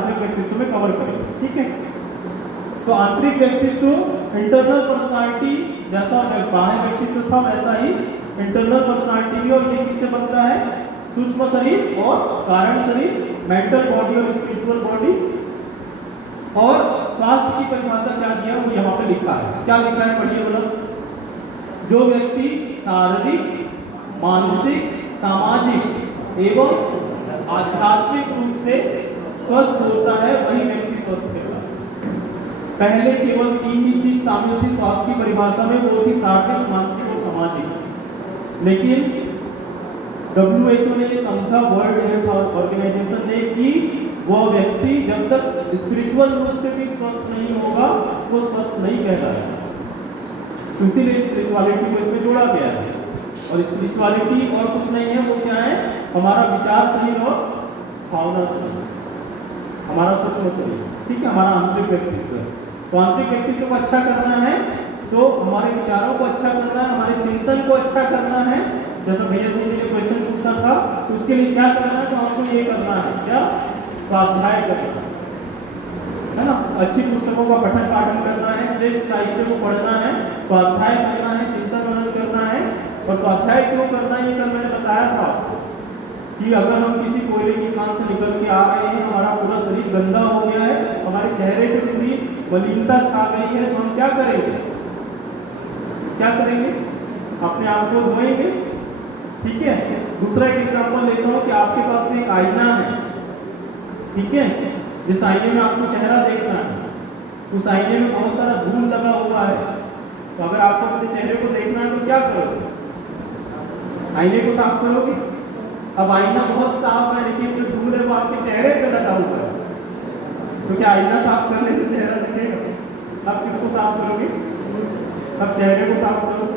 आंतरिक व्यक्तित्व में कवर करेंगे, ठीक है। तो आंतरिक व्यक्तित्व इंटरनल पर्सनालिटी जैसा बाह्य व्यक्तित्व था वैसा ही इंटरनल पर्सनालिटी भी, और ये किससे बनता है? सूक्ष्म शरीर और कारण शरीर, मेंटल बॉडी और स्पिरिचुअल बॉडी। और स्वास्थ्य की परिभाषा क्या दिया वो यहाँ पे लिखा है, क्या लिखा है पढ़िए बोलो। जो व्यक्ति शारीरिक, मानसिक, सामाजिक एवं आध्यात्मिक रूप से स्वस्थ होता है वही व्यक्ति स्वस्थ है। पहले केवल 3 ही चीज शामिल थी स्वास्थ्य की परिभाषा में, वो थी शारीरिक, मानसिक और सामाजिक। लेकिन WHO ने ये समझा, वर्ल्ड हेल्थ ऑर्गेनाइजेशन ने, कि वो व्यक्ति जब तक स्पिरिचुअल रूप से भी स्वस्थ नहीं होगा वो स्वस्थ नहीं कहलाएगा। तो इसीलिए स्पिरिचुअलिटी को इसमें जोड़ा गया है। और स्पिरिचुअलिटी और कुछ नहीं है, वो क्या है? हमारा विचार शरीर और भावना शरीर, हमारा सूक्ष्म शरीर, ठीक है, हमारा आंतरिक व्यक्तित्व है। तो आंतरिक व्यक्तित्व को अच्छा करना है तो हमारे विचारों को अच्छा करना है, हमारे चिंतन को अच्छा करना है। जैसा भैया जी ने जो क्वेश्चन पूछा था तो उसके लिए क्या करना है? तो हमको ये करना है, क्या? स्वाध्याय करना है ना, अच्छी पुस्तकों का पठन पाठन करना है, श्रेष्ठ साहित्य को पढ़ना है, स्वाध्याय करना है, चिंतन मनन करना है। और स्वाध्याय क्यों करना है ये कल मैंने बताया था कि अगर हम किसी कोयले की खान से निकल के आ रहे हैं, हमारा पूरा शरीर गंदा हो गया है, हमारे चेहरे पे पूरी मलिनता छा गई है, तो हम क्या करेंगे? क्या करेंगे? अपने आप को धोएंगे, ठीक है। दूसरा एक एग्जांपल लेता हूँ कि आपके पास में एक आईना है, ठीक है, जिस आईने में आपको चेहरा देखना है, उस आईने में बहुत सारा धूल लगा हुआ है। तो अगर आपको अपने चेहरे को देखना है तो क्या करोगे? आईने को साफ करोगे। अब आईना बहुत साफ है लेकिन जो धूल है वो आपके चेहरे पे लगा हुआ है, तो क्या आईना साफ करने से चेहरा दिखेगा? अब किसको साफ करोगे? अब चेहरे को साफ करो।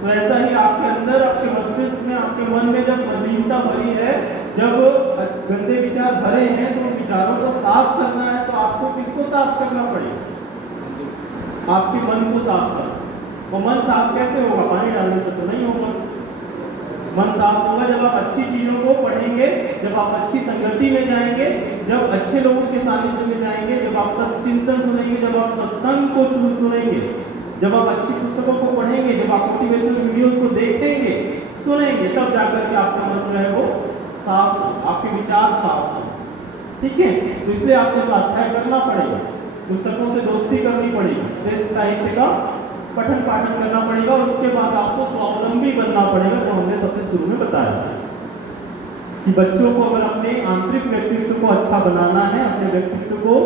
तो ऐसा ही आपके अंदर, आपके मस्तिष्क में, आपके मन में जब मलिनता भरी है, जब गंदे विचार भरे हैं, तो विचारों को साफ करना है तो आपको किसको साफ करना पड़ेगा? आपके मन को साफ करना। वो मन साफ कैसे होगा? पानी डालने से तो नहीं होगा। मन साफ होगा जब आप अच्छी चीजों को पढ़ेंगे, जब आप अच्छी संगति में जाएंगे, जब अच्छे लोगों के सानिध्य में जाएंगे, जब आप सत्चिंतन सुनेंगे, जब आप सत्संग को सुनेंगे, जब आप अच्छी पुस्तकों को पढ़ेंगे, जब आप मोटिवेशनल वीडियोस को देखेंगे, सुनेंगे, तब जाकर के आपका मन जो है वो साफ, आपके विचार साफ हो, ठीक है। तो इसलिए आपको स्वाध्याय करना पड़ेगा, पुस्तकों से दोस्ती करनी पड़ेगी, श्रेष्ठ साहित्य का पठन पाठन करना पड़ेगा, और उसके बाद आपको स्वावलंबी बनना पड़ेगा, जो हमने सबसे शुरू में बताया कि बच्चों को अगर अपने आंतरिक व्यक्तित्व को अच्छा बनाना है, अपने व्यक्तित्व को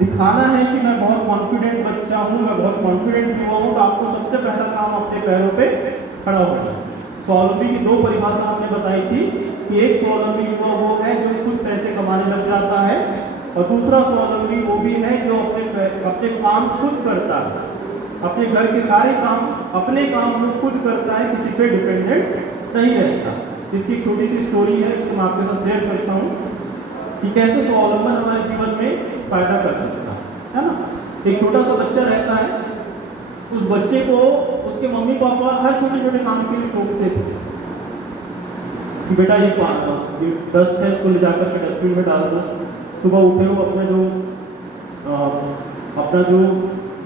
दिखाना है कि मैं बहुत कॉन्फिडेंट बच्चा हूँ, मैं बहुत कॉन्फिडेंट युवा हूँ, तो आपको सबसे पहला काम अपने पैरों पे खड़ा होना है। स्वावलंबी की 2 परिभाषा हमने बताई थी कि एक स्वावलंबी युवा वो है जो खुद पैसे कमाने लग जाता है, और दूसरा स्वावलंबी वो भी है जो अपने काम खुद करता है, अपने घर के सारे काम, अपने काम वो खुद करता है, किसी पे डिपेंडेंट नहीं रहता। इसकी छोटी सी स्टोरी है, उसको मैं आपके साथ शेयर करता हूँ कि कैसे स्वावलंबन हमारे जीवन में फायदा कर सकता है ना। एक छोटा सा बच्चा रहता है, उस बच्चे को उसके मम्मी पापा हर छोटे छोटे काम के लिए टोकते थे कि बेटा ये डस्ट है, इसको ले जाकर के डस्टबिन में डाल दो, सुबह उठे हो अपना जो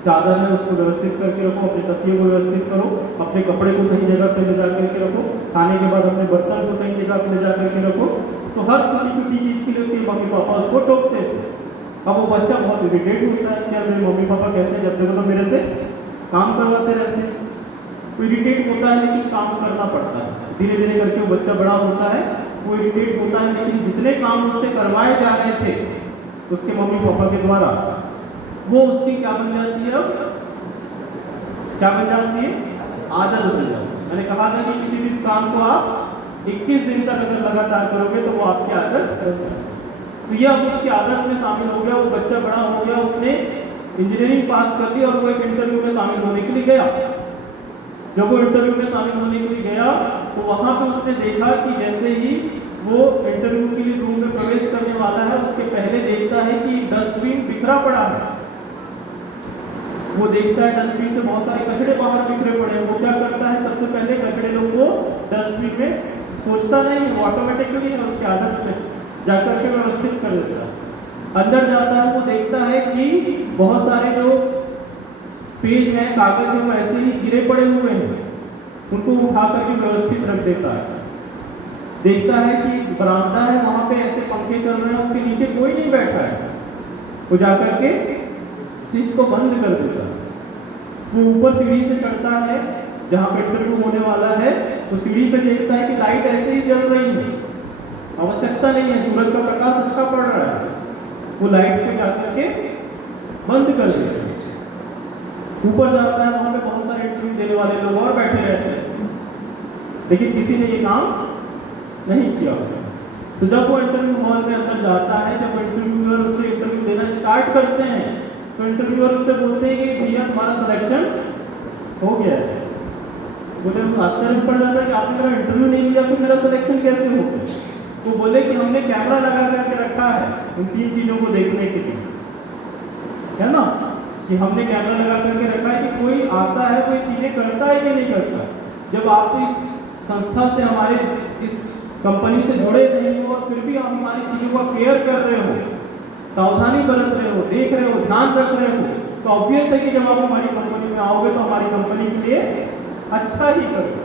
चादर है उसको व्यवस्थित करके रखो, अपने तकिए को व्यवस्थित करो, अपने कपड़े को सही जगह पे ले जा करके रखो, खाने के बाद अपने बर्तन को सही जगह पे ले जा करके रखो। तो हर छोटी छोटी चीज़ के लिए उसके मम्मी पापा उसको टोकते थे। अब वो बच्चा बहुत इरिटेट होता है कि यार मेरे मम्मी पापा कैसे जब देखो तो मेरे से काम करवाते रहते हैं। वो इरिटेट होता है लेकिन काम करना पड़ता है। धीरे धीरे करके वो बच्चा बड़ा होता है, वो इरिटेट होता है, लेकिन जितने काम उससे करवाए जा रहे थे उसके मम्मी पापा के द्वारा, वो उसकी क्या बन जाती है? अब क्या बन जाती है? आदत बन जाती है। मैंने कहा था कि किसी भी काम को आप 21 दिन तक अगर लगातार करोगे तो वो आपकी आदत बन जाएगी। तो ये अब उसकी आदत में शामिल हो गया, वो बच्चा बड़ा हो गया, उसने इंजीनियरिंग पास कर ली और वो एक इंटरव्यू में शामिल होने के लिए गया। जब वो इंटरव्यू में शामिल होने के लिए गया तो वहां पे उसने देखा कि जैसे ही वो इंटरव्यू के लिए रूम में प्रवेश करने वाला है, उसके पहले देखता है कि डस्टबिन बिखरा पड़ा है। वो देखता है डस्टबिन से बहुत सारे कचड़े बाहर बिखरे पड़े हैं। वो क्या करता है? सबसे पहले कचड़े लोग को डस्टबिन में सोचता नहीं, वो ऑटोमेटिकली उसकी आदत में जाकर के व्यवस्थित कर देता है। अंदर जाता है वो देखता है कि बहुत सारे जो पेज हैं, कागज हैं, वो ऐसे ही गिरे पड़े हुए हैं, उनको उठा करके व्यवस्थित रख देता है। देखता है कि बरामदा है, वहां पे ऐसे पंखे चल रहे हैं, उसके नीचे कोई नहीं बैठा है, वो जाकर के स्विच को बंद कर देता है। वो ऊपर सीढ़ी से चढ़ता है जहाँ पे इंटरव्यू होने वाला है, तो सीढ़ी पे देखता है कि लाइट ऐसे ही जल रही है, आवश्यकता नहीं है, सूरज का प्रकाश अच्छा पड़ रहा है, वो लाइट को जाकर के बंद कर देता है। ऊपर जाता है, वहां पे बहुत सारे इंटरव्यू देने वाले लोग और बैठे रहते हैं, लेकिन किसी ने ये काम नहीं किया। तो जब वो इंटरव्यू हॉल में अंदर जाता है, जब इंटरव्यूअर उससे इंटरव्यू देना स्टार्ट करते हैं, तो इंटरव्यूअर उससे बोलते हैं कि भैया तुम्हारा सिलेक्शन हो गया है। बोले आश्चर्य पड़ जाता है कि आपने मेरा इंटरव्यू नहीं लिया, फिर मेरा सिलेक्शन कैसे हो गया? वो बोले कि हमने कैमरा लगा करके रखा है उन 3 चीजों को देखने के लिए, है ना, कि हमने कैमरा लगा करके रखा है कि कोई आता है, कोई चीजें करता है कि नहीं करता। जब आप इस संस्था से, हमारे इस कंपनी से जुड़े नहीं हो और फिर भी आप हमारी चीजों का केयर कर रहे हो, सावधानी बरत रहे हो, देख रहे हो, ध्यान रख रहे हो, तो ऑब्वियस है कि जब आप हमारी कंपनी में आओगे तो हमारी कंपनी के लिए अच्छा ही करोगे।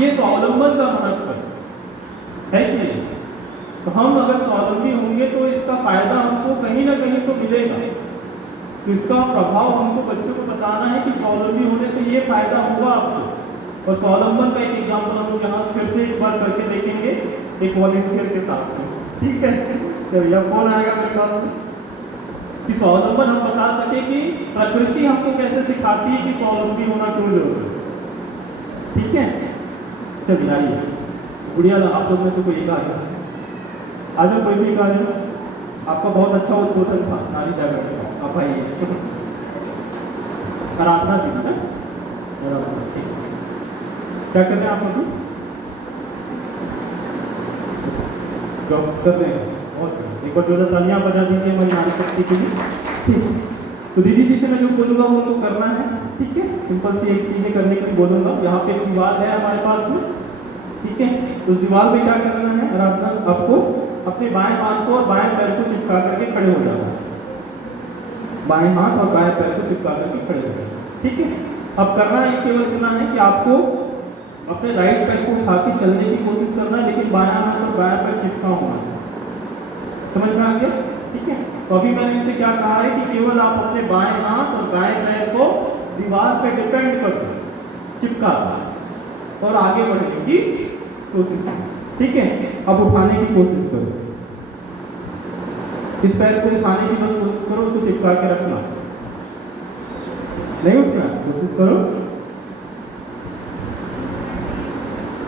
ये स्वावलंबन का महत्व है कि तो हम अगर स्वावलंबी होंगे तो इसका फायदा हमको कहीं ना कहीं तो मिलेगा। तो इसका प्रभाव हमको बच्चों को बताना है कि स्वावलंबी होने से ये फायदा होगा आपको। और स्वावलंबन का एक एग्जाम्पल हम लोग यहाँ फिर से एक बार करके देखेंगे एक वॉलंटियर के साथ में, ठीक है। तो यह कौन आएगा मेरे पास में कि स्वावलंबन हम बता सके कि प्रकृति हमको कैसे सिखाती है कि स्वावलंबी होना क्यों जरूरी है, ठीक है। चलिए आइए, बुढ़िया आप लोग में से कोई एक आ जाए, आ जाओ, कोई भी आ जाओ। आपका बहुत अच्छा उद्बोधन था नारी जागरण, आप आइए। आराधना जी है, क्या कर रहे हैं आप अभी? जॉब कर रहे हैं, और एक बार जोरदार तालियां बजा दीजिए हमारी नारी शक्ति के लिए। तो दीदी जी से मैं जो बोलूँगा वो तो करना है, ठीक है। सिंपल सी एक चीज़ें करने के लिए बोलूँगा। यहाँ पे एक दीवार है हमारे पास में, ठीक है। उस दीवार पे क्या करना है, आराधना आपको अपने बाएं हाथ को और बाएं पैर को चिपका करके खड़े हो जाना है। बाएं हाथ और बाएं पैर को चिपका करके खड़े हो जाना, ठीक है। अब करना है केवल इतना है कि आपको अपने राइट पैर को उठा के चलने की कोशिश करना है, लेकिन बायां हाथ और बायां पैर चिपका होना चाहिए। समझ में आ गया, ठीक है। तो अभी मैंने इनसे क्या कहा है कि केवल आप अपने बाएं हाथ और बाएं पैर को दीवार पे डिपेंड कर दो, चिपका दो और आगे बढ़ने की कोशिश करो, ठीक है। अब उठाने की कोशिश करो, इस पैर को उठाने की बस कोशिश करो, उसको चिपका के रखना, नहीं उठना कोशिश करो।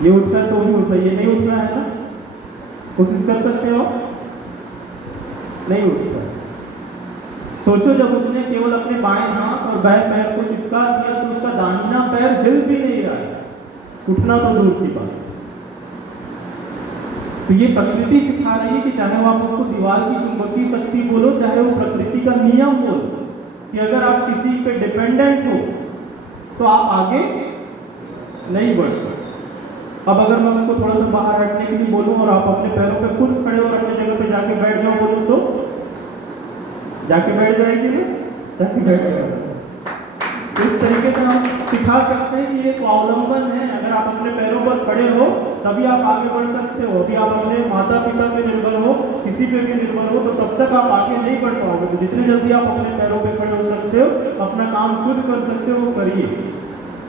ये उठना है तो भी उठा, ये नहीं उठना है ना, कोशिश कर सकते हो, नहीं उठता। सोचो जब उसने केवल अपने बाएं हाथ और बाएं पैर को चिपका दिया तो उसका दाहिना पैर हिल भी नहीं रहा है, उठना तो दूर की बात। तो ये प्रकृति सिखा रही है कि चाहे वो आप उसको दीवार की चुंबकीय शक्ति बोलो, चाहे वो प्रकृति का नियम बोलो, कि अगर आप किसी पे डिपेंडेंट हो तो आप आगे नहीं बढ़ सकते। अब अगर मैं उनको थोड़ा सा बाहर हटने के लिए बोलूं और आप अपने पैरों पे खुद खड़े और अपने जगह पे जाके बैठ जाओ बोलूं तो जाके बैठ जाएगी ना, जाके बैठ जाएगा। इस तरीके से हम सिखा सकते हैं कि ये स्वावलंबन है। अगर आप अपने पैरों पर खड़े हो तभी आप आगे बढ़ सकते हो। अभी आप अपने माता पिता पे निर्भर हो, किसी पे भी निर्भर हो, तो तब तक आप आगे नहीं बढ़ पाओगे। तो जितनी जल्दी आप अपने पैरों पे खड़े हो सकते हो, अपना काम खुद कर सकते हो, वो करिए,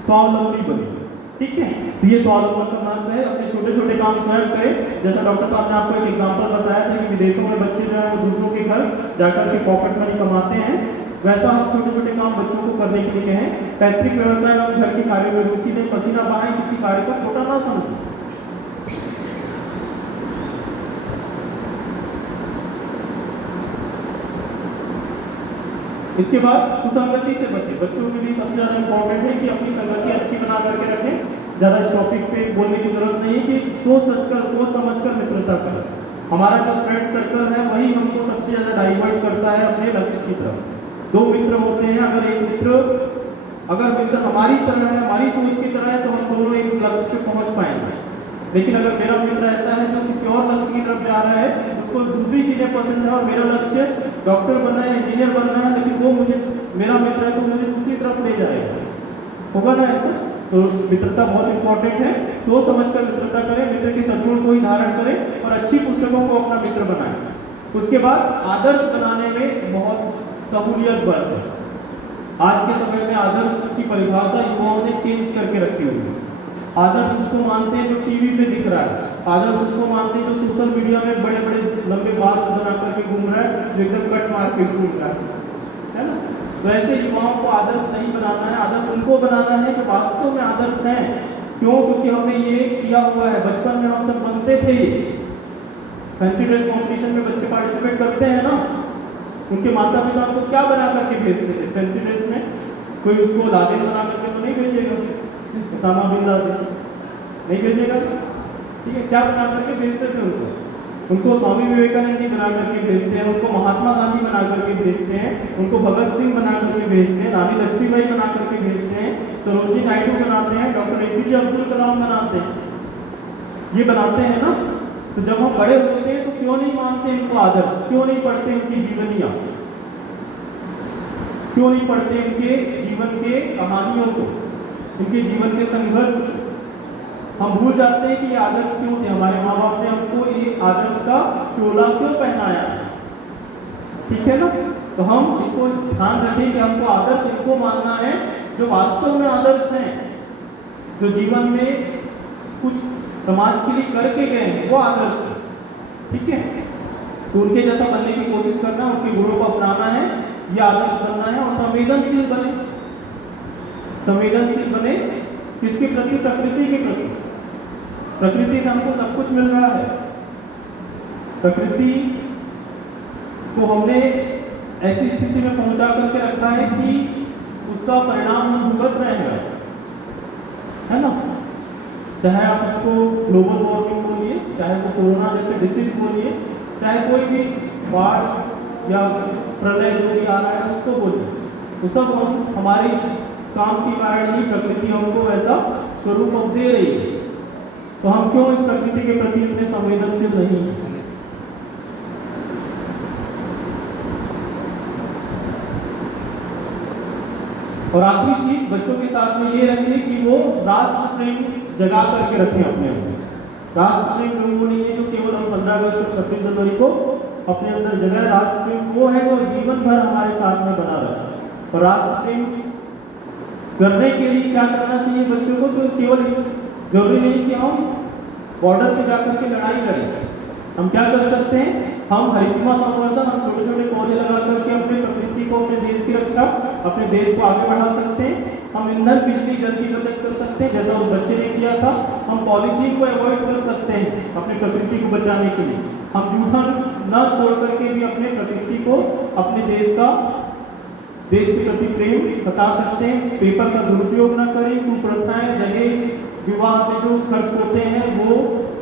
स्वावलंबी बनिए, ठीक है। तो ये स्वावलंबन का महत्व है। अपने छोटे छोटे काम स्वयं करें। जैसा डॉक्टर साहब ने आपको एक एग्जांपल बताया था कि विदेशों में बच्चे जो है वो दूसरों के घर जाकर के पॉकेट मनी कमाते हैं, वैसा हम छोटे छोटे काम बच्चों को करने के लिए कहें। पैतृक व्यवसाय और घर के कार्यों में रुचि नहीं, पसीना बहाएं, किसी कार्य को छोटा ना समझें। इसके बाद कुसंगति से बचें। बच्चों के लिए सबसे ज़्यादा इंपॉर्टेंट है कि अपनी संगति अच्छी बना करके रखें। ज़्यादा इस टॉपिक पे बोलने की जरूरत नहीं है कि सोच समझ कर मित्रता करें। हमारा जो फ्रेंड सर्कल है वही हमको सबसे ज़्यादा डाइवर्ट करता है अपने लक्ष्य की तरफ। 2 मित्र होते हैं, अगर मित्र हमारी तरह है, हमारी सोच की तरह है, तो हम दोनों एक लक्ष्य पे पहुँच पाएंगे। लेकिन अगर मेरा मित्र ऐसा है जो किसी और लक्ष्य की तरफ जा रहा है, उसको दूसरी चीजें पसंद है और मेरा लक्ष्य डॉक्टर बनना है, इंजीनियर बनना है, लेकिन वो मुझे, मेरा मित्र है तो मुझे दूसरी तरफ ले जाएगा, होगा ना ऐसा? तो मित्रता बहुत इंपॉर्टेंट है। तो समझ कर मित्रता करें, मित्र के सद्गुण को ही धारण करें और अच्छी पुस्तकों को अपना मित्र बनाएं। उसके बाद आदर्श बनाने में बहुत सहूलियत बरतें। आज के समय में आदर्श की परिभाषा युवाओं ने चेंज करके रखी हुई है। आदर्श उसको मानते हैं जो टीवी पे दिख रहा है, आदर्श उसको मानते हैं जो सोशल मीडिया में बड़े बड़े लंबे बाल बना करके घूम रहा है, जो एकदम कट मार के घूम रहा है ना? तो ऐसे युवाओं को आदर्श नहीं बनाना है। आदर्श उनको बनाना है जो वास्तव में आदर्श हैं। क्यों? क्योंकि हमने ये किया हुआ है, बचपन में हम सब बनते थे। फैंसी ड्रेस कॉम्पिटिशन में बच्चे पार्टिसिपेट करते हैं ना, उनके माता पिता उनको क्या बना करके भेजते थे फैंसी ड्रेस में? कोई उसको लादेन बना करके तो नहीं भेजेगा, उसामा बिन लादेन नहीं भेजेगा, ठीक है? क्या बना करके भेजते थे उनको स्वामी विवेकानंद जी बना करके भेजते हैं, उनको महात्मा गांधी बना करके भेजते हैं, उनको भगत सिंह बना करके भेजते हैं, रानी लक्ष्मीबाई बना करके भेजते हैं, सरोजनी नायडू बनाते हैं, डॉक्टर एपीजे अब्दुल कलाम बनाते हैं, ये बनाते हैं ना? तो जब हम बड़े होते हैं तो क्यों नहीं मानते इनको आदर्श? क्यों नहीं पढ़ते उनकी जीवनियां? क्यों नहीं पढ़ते इनके जीवन के कहानियों को, इनके जीवन के संघर्ष को? हम भूल जाते हैं कि ये आदर्श क्यों थे। हमारे माँ बाप ने हमको ये आदर्श का चोला क्यों पहनाया, ठीक है ना? तो हम इसको ध्यान रखें कि हमको आदर्श इनको मानना है जो वास्तव में आदर्श हैं, जो जीवन में कुछ समाज के लिए करके गए हैं, वो आदर्श है, ठीक है? तो उनके जैसा बनने की कोशिश करना, उनके गुणों को अपनाना है, ये आदर्श बनना है। और संवेदनशील बने। संवेदनशील बने किसके प्रति? प्रकृति के प्रति। प्रकृति से हमको सब कुछ मिल रहा है। प्रकृति को हमने ऐसी स्थिति में पहुंचा करके रखा है कि उसका परिणाम हम भुगत रहे हैं, है ना? चाहे आप उसको ग्लोबल वार्मिंग बोलिए, चाहे वो कोरोना जैसे डिसीज बोलिए, चाहे कोई भी बाढ़ या प्रलय जो भी आ रहा है उसको बोलिए, तो सब हम हमारे काम के कारण ही प्रकृति हमको ऐसा स्वरूप अब दे रही है। तो हम क्यों इस प्रकृति के प्रति इतने संवेदनशील नहीं हैं? और आखिरी चीज बच्चों के साथ में ये रखें कि वो राष्ट्र प्रेम जगा करके रखें अपने अंदर। राष्ट्र प्रेम वो नहीं है जो केवल हम 15 अगस्त और 26 जनवरी को अपने अंदर जगाए। राष्ट्र प्रेम वो है जो जीवन भर हमारे साथ में बना रहे। और राष्ट्र प्रेम करने के लिए क्या करना चाहिए बच्चों को? तो केवल जरूरी नहीं कि हम बॉर्डर पे जाकर के लड़ाई लड़ें। हम क्या कर सकते हैं? हम हरितमा संवर्धन, हम छोटे छोटे पौधे लगा करके अपने प्रकृति को, अपने देश की रक्षा, अपने देश को आगे बढ़ा सकते हैं। हम ईंधन, बिजली, जल की बचत कर सकते हैं जैसा उस बच्चे ने किया था। हम पॉलीथीन को अवॉइड कर सकते हैं अपनी प्रकृति को बचाने के लिए। हम जूठा न छोड़ करके भी अपने प्रकृति को, अपने देश के प्रति प्रेम बता सकते हैं। पेपर का दुरुपयोग न करें। कुप्रथाएं, दहेज, विवाह में जो खर्च होते हैं वो,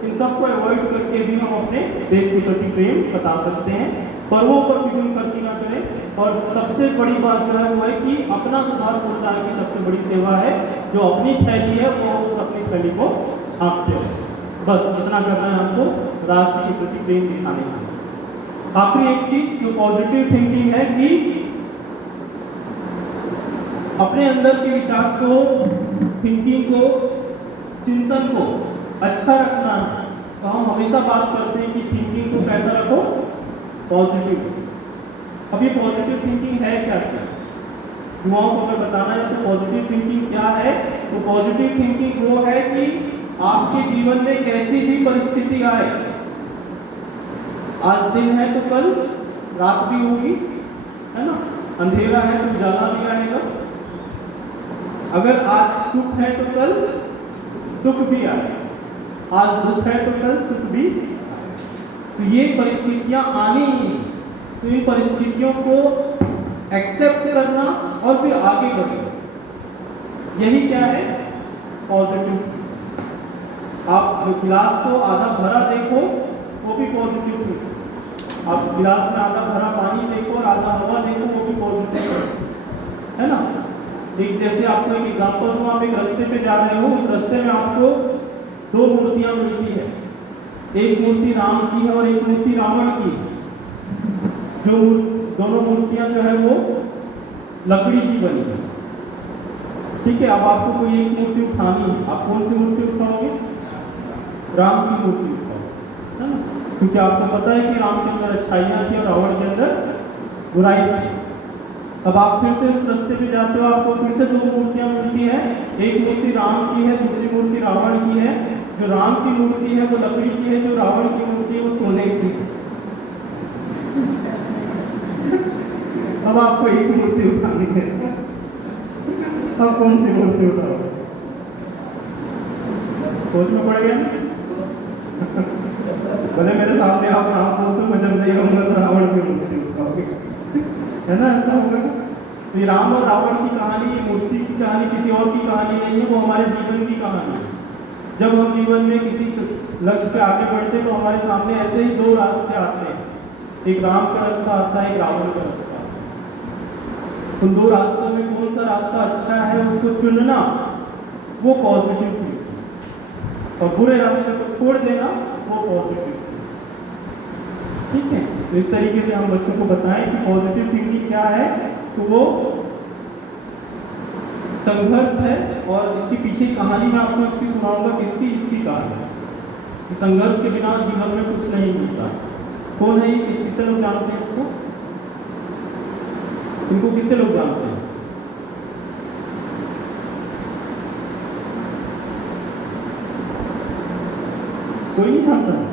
इन सबको अवॉइड करके भी हम अपने देश के प्रति प्रेम बता सकते हैं। पर्वों पर फिजूल खर्ची ना करें। और सबसे बड़ी बात जो है वो है कि अपना सुधार संसार की सबसे बड़ी सेवा है। जो अपनी थैली है वो उस अपनी थैली को छापते हैं। बस इतना करना है हमको राष्ट्र के प्रति प्रेम दिखाने का। आखिरी एक चीज जो पॉजिटिव थिंकिंग है कि अपने अंदर के विचार को, थिंकिंग को, चिंतन को अच्छा रखना। तो हम हमेशा बात करते हैं कि थिंकिंग को कैसा रखो? पॉजिटिव। अब ये पॉजिटिव थिंकिंग है क्या? युवाओं को अगर बताना है तो पॉजिटिव थिंकिंग क्या है? तो पॉजिटिव थिंकिंग वो है कि आपके जीवन में कैसी भी परिस्थिति आए, आज दिन है तो कल रात भी होगी, है ना? अंधेरा है तो उजाला भी आएगा। अगर आज सुख है तो कल दुख भी आए, आज दुख है तो कल सुख भी। तो ये परिस्थितियां आनी ही, तो इन परिस्थितियों को एक्सेप्ट करना और फिर आगे बढ़ना, यही क्या है? पॉजिटिव। आप जो गिलास को आधा भरा देखो वो भी पॉजिटिव है। आप गिलास में आधा भरा पानी देखो और आधा हवा देखो वो भी पॉजिटिव है ना? एक जैसे आपको एक एग्जांपल दूं, आप एक रास्ते पे जा रहे हो, उस रास्ते में आपको दो मूर्तियां मिलती है, एक मूर्ति राम की है और एक मूर्ति रावण की है। जो दोनों मूर्तियां जो है वो लकड़ी की बनी है। ठीक है, अब आपको कोई एक मूर्ति उठानी है, आप कौन सी मूर्ति उठाओगे? राम की मूर्ति उठाओगे, है ना? क्योंकि आपको पता है कि राम के अंदर अच्छाइयाँ थी और रावण के अंदर बुराई थी। अब आप फिर से उस रास्ते पे जाते हो, आपको फिर से दो मूर्तियां मिलती है, एक मूर्ति राम की है, दूसरी मूर्ति रावण की है। जो राम की मूर्ति है वो लकड़ी की है, जो रावण की मूर्ति है वो सोने की है। अब आपको एक मूर्ति उठानी है, अब कौन सी मूर्ति उठाओगे? सोच में पड़ गया भले मेरे सामने आप नाम बोलते, मैं जब नहीं रहूंगा तो रावण की मूर्ति उठाओगे, है ना? ऐसा होगा। तो ये राम और रावण की कहानी, ये मूर्ति की कहानी किसी और की कहानी नहीं है, वो हमारे जीवन की कहानी है। जब हम जीवन में किसी लक्ष्य पे आगे बढ़ते हैं तो हमारे सामने ऐसे ही दो रास्ते आते हैं, एक राम का रास्ता आता है, एक रावण का रास्ता आता है। उन दो रास्तों में कौन सा रास्ता अच्छा है उसको चुनना, वो पॉजिटिव थिंकिंग, और बुरे रास्ते को छोड़ देना वो पॉजिटिव। ठीक है, तो इस तरीके से हम बच्चों को बताएं कि पॉजिटिव थिंकिंग क्या है। तो वो संघर्ष है, और इसके पीछे कहानी मैं आपको इसकी सुनाऊंगा, इसकी कहानी कि संघर्ष के बिना जीवन में कुछ नहीं मिलता। कौन है ये? कितने लोग जानते हैं इसको? इनको कितने लोग जानते हैं? कोई नहीं जानता है?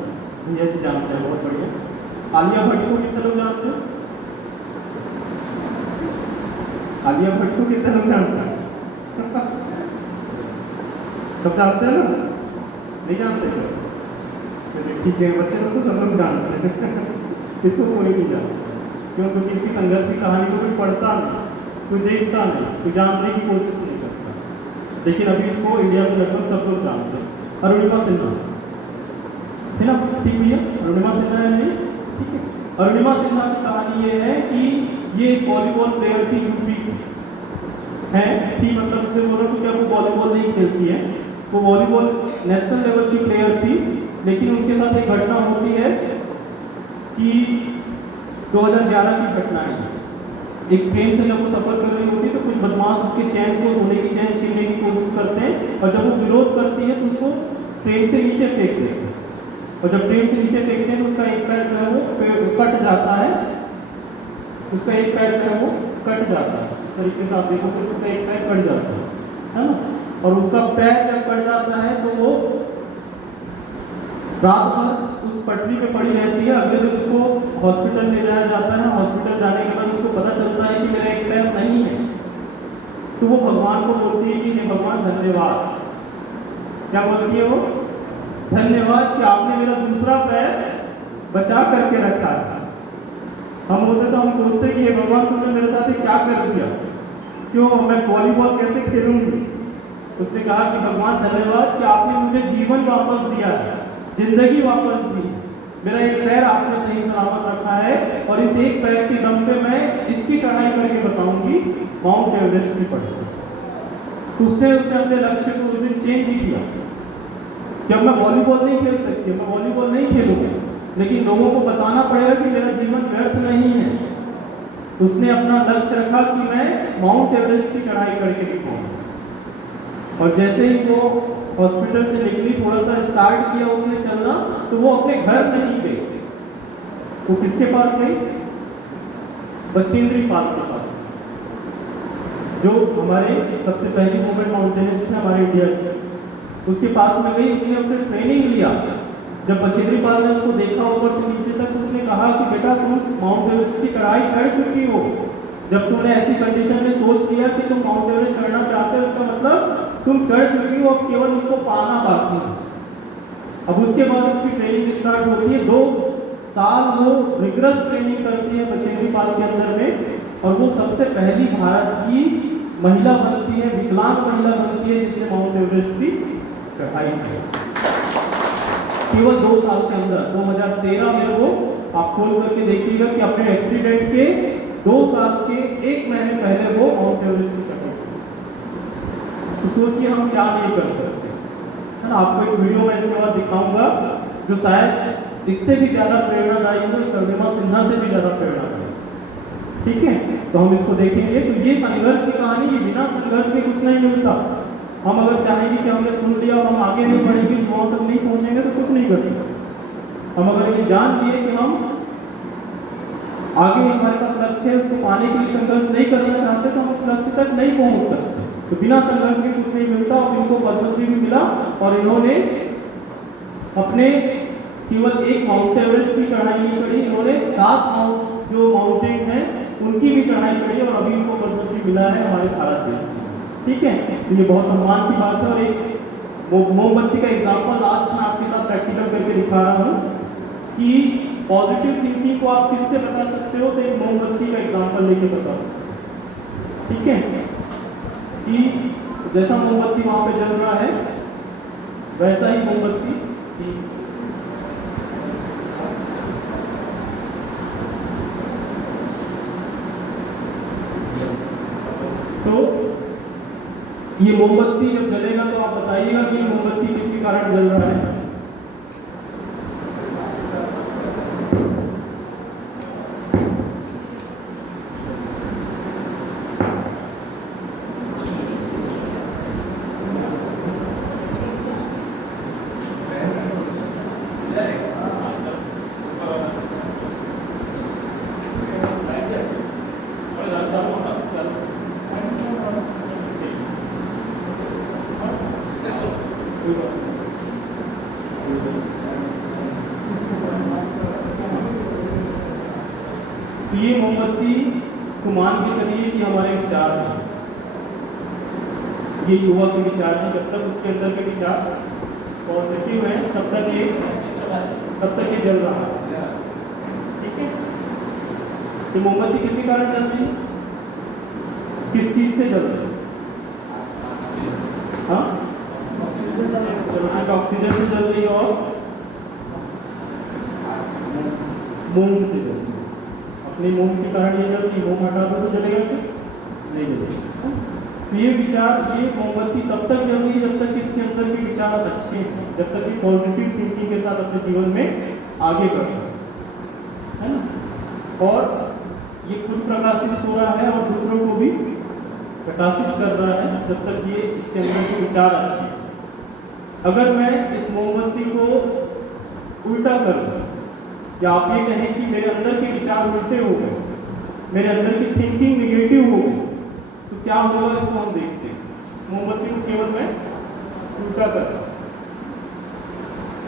भैया जी जानते हैं, बहुत बढ़िया। आलिया भट्ट को कितने लोग जानते हैं? आलिया भट्ट को कितने लोग जानते हैं? सब जानते हैं ना? नहीं जानते? ठीक है, बच्चे लोग तो सब लोग जानते हैं इसको कोई नहीं जानता। क्यों? क्योंकि इसकी संघर्ष की कहानी को कोई पढ़ता नहीं, कोई देखता नहीं, कोई जानने की कोशिश नहीं करता। लेकिन अभी इसको इंडिया में लगभग सब लोग जानते हैं। अरुणिमा सिन्हा है ना? ठीक भैया, अरुणिमा सिन्हा है नहीं? ठीक है। अरुणिमा सिन्हा की कहानी ये है कि ये वॉलीबॉल प्लेयर थी, यूपी है। ठीक, मतलब उसने बोला कि क्या वो वॉलीबॉल नहीं खेलती है, वो वॉलीबॉल नेशनल लेवल की प्लेयर थी। लेकिन उनके साथ एक घटना होती है कि 2011 की घटना है। एक ट्रेन से जब वो सफर कर रही होती है तो कुछ बदमाश उसके चैन को, सोने की चैन छीनने की कोशिश करते हैं, और जब वो विरोध करती है तो उसको ट्रेन से नीचे फेंकते हैं। और जब ट्रेन से नीचे फेंकते हैं तो उसका एक पैर जो है वो कट जाता है, उसका एक पैर जो है वो कट जाता है। इस तरीके से आप देखो तो उसका एक पैर कट जाता है ना? और उसका पैर जब कट जाता है तो वो रात भर उस पटरी पे पड़ी रहती है। अगले दिन उसको हॉस्पिटल ले जाया जाता है। हॉस्पिटल जाने के बाद उसको पता चलता है कि मेरा एक पैर नहीं है। तो वो भगवान को बोलती है कि हे भगवान धन्यवाद। क्या बोलती है वो? धन्यवाद कि आपने मेरा दूसरा पैर बचा करके रखा था। हम होते तो हम सोचते कि हे भगवान तुमने मेरे साथ क्या कर दिया, क्यों मैं वॉलीबॉल कैसे खेलूंगी। उसने कहा कि भगवान धन्यवाद कि आपने मुझे जीवन वापस दिया है, जिंदगी वापस दी, मेरा एक पैर आपने सही सलामत रखा है, और इस एक पैर के दम पे मैं इसकी चढ़ाई करके बताऊंगी माउंट एवरेस्ट की पढ़ाई। तो उसने अपने लक्ष्य को उस दिन चेंज किया कि अब मैं वॉलीबॉल नहीं खेल सकती, मैं वॉलीबॉल नहीं खेलूंगी, लेकिन लोगों को बताना पड़ेगा कि मेरा जीवन व्यर्थ नहीं है। उसने अपना लक्ष्य रखा कि मैं माउंट एवरेस्ट की चढ़ाई करके दिखाऊंगा। और जैसे ही वो हॉस्पिटल से निकली, थोड़ा सा स्टार्ट किया उसने चलना, तो वो अपने घर नहीं गई। वो किसके पास गई? बछेंद्री पाल के पास, जो हमारे सबसे पहली वुमेन माउंटेनिस्ट है हमारे इंडिया की। उसके पास में गई, उसने उससे ट्रेनिंग लिया। जब बछेंद्री पाल ने उसको देखा ऊपर से नीचे तक, उसने कहा कि बेटा तुम माउंट एवरेस्ट की चढ़ाई चढ़ चुकी हो। जब तुमने ऐसी कंडीशन में सोच लिया कि तुम माउंट एवरेस्ट चढ़ना चाहते हो, इसका मतलब तुम चढ़ चुकी हो, अब केवल उसको पाना बाकी है। अब उसके बाद उसकी ट्रेनिंग स्टार्ट होती है। 2 साल वो रिग्रेस ट्रेनिंग करती है बछेंद्री पाल के अंदर में, और वो सबसे पहली भारत की महिला बनती है, विकलांग महिला बनती है, जिसने माउंट एवरेस्ट की चढ़ाई की केवल 2 साल के अंदर। 2013 में वो, आप खोल करके देखिएगा कि अपने एक्सीडेंट के 2 साल के 1 महीने पहले वो माउंट एवरेस्ट की चढ़ाई। तो सोचिए हम क्या नहीं कर सकते। है ना। आपको एक वीडियो मैं इसके बाद दिखाऊंगा जो शायद इससे भी ज़्यादा प्रेरणादायी हो, सर्वदेवा सिन्हा से भी ज़्यादा प्रेरणादायी। ठीक है, तो हम इसको देखेंगे। तो ये संघर्ष की कहानी, ये बिना संघर्ष के कुछ नहीं मिलता। हम अगर चाहेंगे कि हमने सुन लिया और हम आगे नहीं बढ़ेंगे, युवाओं तक नहीं पहुंचेंगे, तो कुछ नहीं करेंगे। हम अगर ये जान लिए कि हम आगे हमारे पास लक्ष्य है, उसको पाने के लिए संघर्ष नहीं करना चाहते, तो हम उस लक्ष्य तक नहीं पहुंच सकते। तो बिना संघर्ष के कुछ नहीं मिलता। और इनको पद्मश्री भी मिला और इन्होंने अपने केवल एक माउंट एवरेस्ट की चढ़ाई नहीं करी, इन्होंने 7 जो माउंटेन है उनकी भी चढ़ाई करी और अभी इनको पद्मश्री मिला है हमारे भारत देश में। ठीक है, तो ये बहुत सम्मान की बात है। और एक मोमबत्ती का एग्जाम्पल लास्ट में आपके साथ प्रैक्टिकल करके दिखा रहा हूँ कि पॉजिटिव थिंकिंग को आप किससे बता सकते हो, तो एक मोमबत्ती का एग्जाम्पल लेके बता सकते हो। ठीक है, कि जैसा मोमबत्ती वहां पे जल रहा है वैसा ही मोमबत्ती, तो ये मोमबत्ती जब जलेगा तो आप बताइएगा कि मोमबत्ती किसी कारण जल रहा है। ये मोमबत्ती को मान के चलिए कि हमारे विचार हैं, ये युवा के विचार हैं। जब तक उसके अंदर के विचार पॉजिटिव हैं तब तक ये जल रहा है। ठीक है, तो मोमबत्ती किसी कारण जल रही है, किस चीज से जल रही है? हाँ, ऑक्सीजन से जल रही है और मोम से जल रही है। अपनी मोम के कारण ये जल रही, मोम हटा दो तो जलेगा क्या? नहीं जलेगा। तो ये विचार, ये मोमबत्ती तब तक जल रही है जब तक इसके अंदर के विचार अच्छे हैं, जब तक ये पॉजिटिव थिंकिंग के साथ अपने जीवन में आगे बढ़ है ना। और ये खुद प्रकाशित हो रहा है और दूसरों को भी प्रकाशित कर रहा है जब तक ये इसके अंदर के विचार अच्छे हैं। अगर मैं इस मोमबत्ती को उल्टा कर दूं, या आप ये कहें कि मेरे अंदर के विचार उल्टे हो गए, मेरे अंदर की थिंकिंग निगेटिव हो गई, तो क्या होगा इसको हम देखते हैं। मोमबत्ती को केवल मैं उल्टा करता हूं,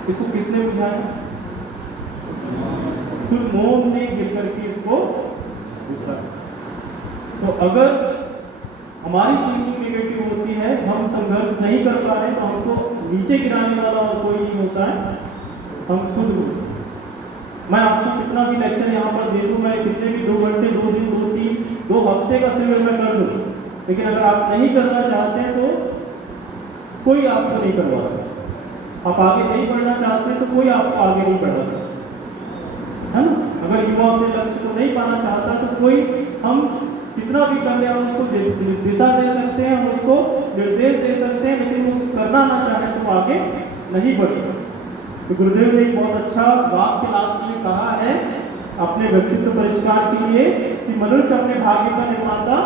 इसको किसने बुझाया? खुद मोम ने गिर करके इसको बुझाया। तो अगर हमारी थिंकिंग निगेटिव होती है, हम संघर्ष नहीं कर पा रहे, तो हमको नीचे गिराने वाला और कोई नहीं होता है, हम खुद होते हैं। मैं आपको कितना भी लेक्चर यहाँ पर दे दूँ, मैं कितने भी 2 घंटे, 2 दिन, 2 दिन, 2 हफ्ते का शिविर मैं कर दूँ, लेकिन अगर आप नहीं करना चाहते हैं तो कोई आपको नहीं करवा सकता। आप आगे नहीं बढ़ना चाहते हैं तो कोई आपको आगे नहीं बढ़ा सकता, है ना। अगर युवा अपने लक्ष्य को नहीं पाना चाहता तो कोई, हम कितना भी कर ले, हम उसको दिशा दे सकते हैं, हम उसको निर्देश दे सकते हैं, लेकिन वो करना ना चाहे तो आगे नहीं बढ़ सकता। तो गुरुदेव ने एक बहुत अच्छा वाक्य लास्ट में कहा है अपने व्यक्तित्व परिष्कार के लिए कि मनुष्य अपने भाग्य का निर्माता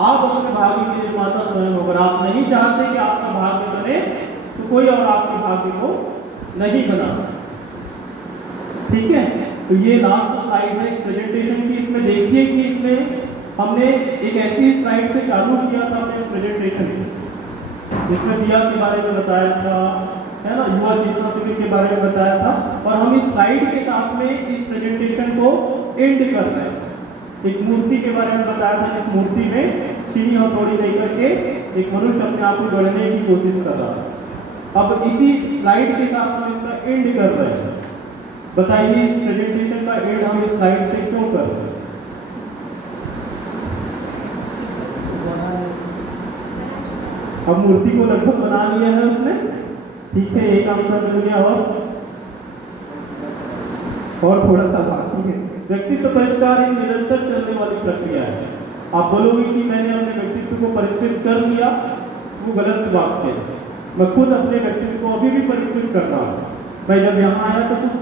आप अपने भाग्य के निर्माता स्वयं हो। अगर आप नहीं चाहते कि आपका भाग्य बने तो कोई और आपके भाग्य को नहीं बना। ठीक है, तो ये लास्ट स्लाइड है इस प्रेजेंटेशन की। इसमें देखिए कि इसमें हमने एक ऐसी स्लाइड से चालू किया था अपने इस प्रेजेंटेशन को, जिसमें दिया के बारे में बताया था, है ना, युवा चेतना शिविर के बारे में बताया था, और हम इस स्लाइड के साथ में इस प्रेजेंटेशन को एंड कर रहे हैं। एक मूर्ति के बारे में बताया था, जिस मूर्ति में चीनी हथौड़ी लेकर के एक मनुष्य अपने आप को गढ़ने की कोशिश कर रहा था। अब इसी स्लाइड के साथ हम इसका एंड कर रहे हैं। बताइए इस प्रेजेंटेशन का एंड हम इस स्लाइड से क्यों कर रहे हैं? अब मूर्ति को लगभग बना लिया है उसने। ठीक है, एक आंसर मिल गया और थोड़ा सा बाकी है। व्यक्तित्व परिष्कार एक निरंतर चलने वाली प्रक्रिया है। आप बोलोगे कि मैंने अपने व्यक्तित्व को परिष्कृत कर लिया, वो गलत बात है। मैं खुद अपने व्यक्तित्व को अभी भी परिष्कृत कर रहा हूँ। मैं जब यहाँ आया तो कुछ